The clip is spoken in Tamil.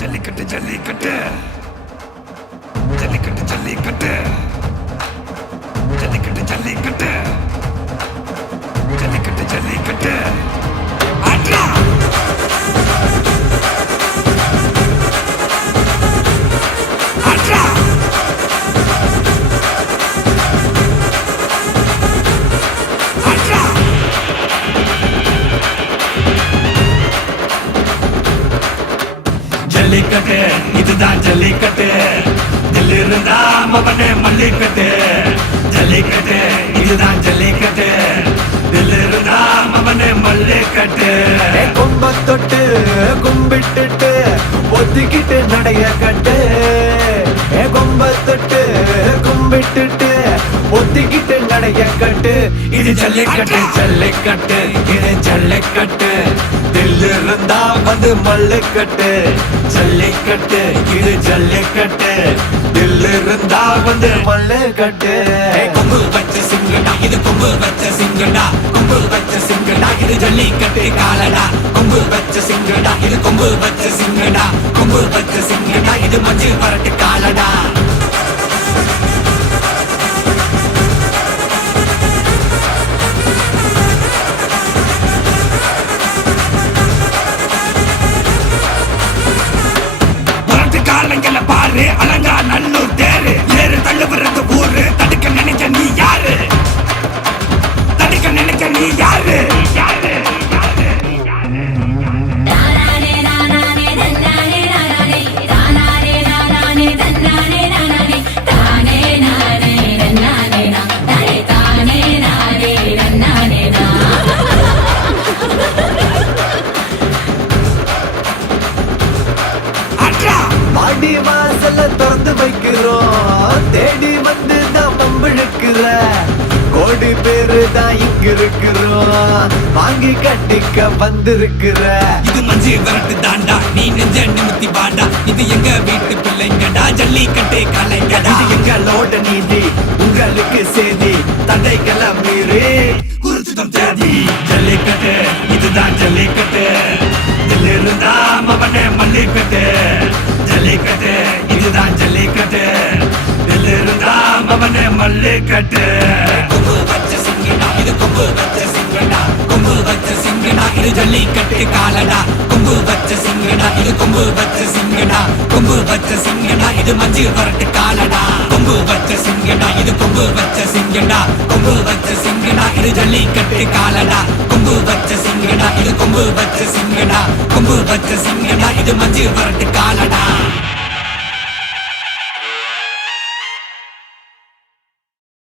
ஜல்லிக்கட்டு ஜல்லிக்கட்டு ஜல்லிக்கட்டு ஜல்லிக்கட்டு ஜல்லிக்கட்டு ஜல்லிக்கட்டு ஜல்லிக்கட்டு ஜல்லிக்கட்டு ஆட்ரா ஆட்ரா ஆட்ரா ஜல்லிக்கட்டு இதுதான் ஜல்லிக்கட்டு தில் இருந்தா மவனே மல்லிக்கட்டு ஜல்லிக்கட்டு இதுதான் ஜல்லிக்கட்டு தில் இருந்தா மவனே மல்லிக்கட்டு கும்ப தொட்டு கும்பிட்டுட்டு ஒத்திக்கிட்டு நடைய கட்டு கும்ப தொட்டு கும்பிட்டுட்டு ஒத்திக்கிட்டு நடைய கட்டு இது ஜல்லிக்கட்டு ஜல்லிக்கட்டு இது ஜல்லிக்கட்டு தில் இருந்தா வந்து மல்லுக்கட்டு ஜல்லிக்கட்டு இது ஜல்லிக்கட்டு தில் இருந்தா வந்து மல்லுக்கட்டு கொம்பு வச்ச சிங்கடா இது கொம்பு வச்ச சிங்கடா கொம்பு வச்ச சிங்கடா இது ஜல்லிக்கட்டு காலடா கொம்பு வச்ச சிங்கடா இது கொம்பு வச்ச சிங்கடா கொம்பு வச்ச சிங்கடா இது மஞ்சு வரட்டு காலடா காலங்கள பாரு அலங்கா நல்லூர் தேரு ஏறு தள்ளு விடுறது ஊரு தடுக்க நினைக்க நீ யாரு தடுக்க நினைக்க நீ யாரு யாரு மாடி வாசல திறந்து வைக்கிறோம் தேடி வந்து தான் பம்பிழுக்கிற கோடி பேரு தான் இங்க இருக்கிறோம் வாங்கி கட்டிக்க வந்திருக்கிற இது மஞ்சு வரட்டு தாண்டா நீ நெஞ்ச நிமித்தி வாடா இது எங்க வீட்டு பிள்ளைங்கடா ஜல்லிக்கட்டு கலைங்கடா இது எங்களோட நீதி உங்களுக்கு செய்தி தடைகளை மீறி குறிச்சுதம் தேதி ஜல்லிக்கட்டு இதுதான் ஜல்லிக்கட்டு இதில் இருந்தா மவனே மல்லிக்கட்டு ஜல்லிக்கட்டு இதுதான் ஜல்லிக்கட்டு இதில் இருந்தா மவனே மல்லிக்கட்டு கொம்பு வச்ச சிங்கடா இது கொம்பு வச்ச சிங்கடா கொம்பு வச்ச சிங்கடா இது ஜல்லிக்கட்டு காலடா கொம்பு வச்ச சிங்கடா இது கொம்பு வச்ச சிங்கடா கொம்பு வச்ச சிங்கடா இது மஞ்சு வரட்டு காலடா கொம்பு வச்ச சிங்கடா இது கொம்பு வச்ச சிங்கடா கொம்பு வச்ச சிங்கடா இது ஜல்லிக்கட்டு காலடா கொம்பு வச்ச சிங்கடா இது கொம்பு வச்ச சிங்கடா கொம்பு வச்ச சிங்கடா இது மஞ்சு வரட்டு காலடா